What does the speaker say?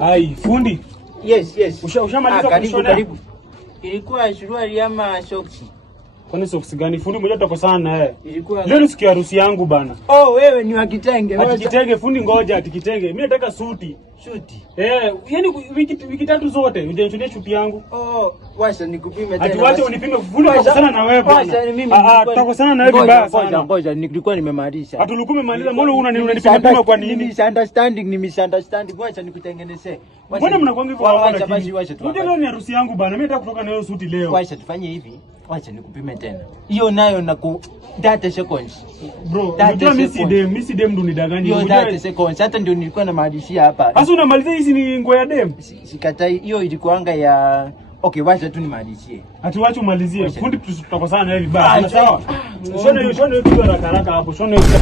Ai, fundi. Yes. Ushamaliza kushona? Karibu. Ilikuwa suruali ama socks? Kwani socks gani? Fundi mmoja tutakosana na yeye. Ilikuwa leo ni siku ya harusi yangu bana. Oh, wewe ni wa kitenge. Kitenge fundi, ngoja kitenge. Mimi nataka suti. Suti. Yani wiki tatu zote unijanichunia suti yangu. Oh, wacha nikupime tena. Ati wacha unipime fundi, tutakosana na wewe bana. Wacha mimi. Tutakosana na wewe vibaya sana. Ngoja nilikuwa nimemaliza. Atulukume maliza, mbona unanipima kwa nini? Ni misunderstanding. Wacha nikutengenezee. Mbona mnakuanga hivyo hapo lakini? Wacha tu. Leo ni harusi yangu bana. Mimi nataka kutoka na hiyo suti leo. Wacha tufanye hivi. Wacha nikupime tena. Hiyo nayo na 30 seconds. Bro, unajua mimi si dem ndo nidanganye. Hiyo 30 seconds. Hata ndio nilikuwa namalizia hapa. Sasa unamalizia hizi ni nguo ya dem? Sikatai, hiyo ilikuanga ya okay, wacha tu nimalizie. Ati wacha umalizie. Fundi tutakosana na hivi bana. Sawa? Shona hiyo kitu haraka hapo. Shona hiyo.